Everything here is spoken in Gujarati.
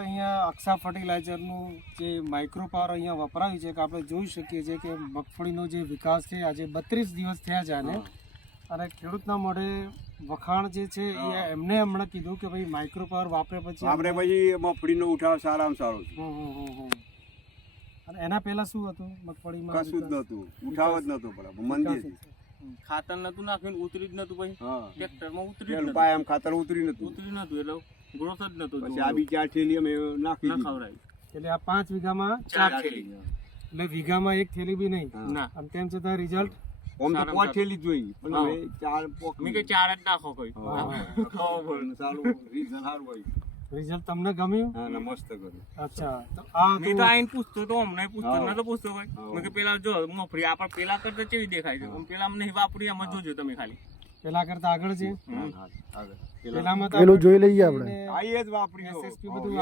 અહીંયા અક્ષા ફર્ટિલાઇઝરનું જે માઇક્રો પાવર અહીંયા વપરાયું છે કે આપણે જોઈ શકીએ છીએ કે મગફળીનો જે વિકાસ છે આજે 32 દિવસ થયા છે આને અને ખેડૂતના મોઢે વખાણ જે છે એ એમને હમણાં કીધું કે ભાઈ માઇક્રો પાવર વાપરે પછી મગફળીનો ઉઠાવ સારામાં સારો છે. અને એના પહેલા શું હતું મગફળીમાં? કશું જ નતું, ઉઠાવ જ નતો બરાબર, મંદી ખાતર નતું નાખ્યું, ઉતરી જ નતું, પછી ટ્રેક્ટરમાં ઉતરી જ નતું, પાયામાં ખાતર ઉતરી નતું, એટલે ગ્રોથ જ નતો. પછી આ બી 4 થેલી અમે નાખી ખવડાવી, એટલે આ 5 વીઘામાં 4 થેલી, એટલે વીઘામાં 1 થેલી બી નહીં. ના, અને તેમ છતાં રિઝલ્ટ આમ તો 5 થેલી જોઈ, પણ અમે 4 પોક મેં કે 4 જ નાખો કોઈ. સારું રિઝલ્ટ સારું હોય. રિઝલ્ટ તમને ગમ્યું? હા, ના, મસ્ત કર્યું. અચ્છા, તો આ મેં તો આઈને પૂછતો તો, અમને પૂછતો નતો પૂછતો કોઈ. મેં કે પેલા જો મફરી આપણે પેલા કરતા કેવી દેખાય છે, પેલા અમને વાપરી એમ જોજો તમે ખાલી. પેલા કરતા આગળ છે. આગળ પેલામાં તો પેલું જોઈ લઈએ આપણે. આ એ જ વાપરી SSP બધું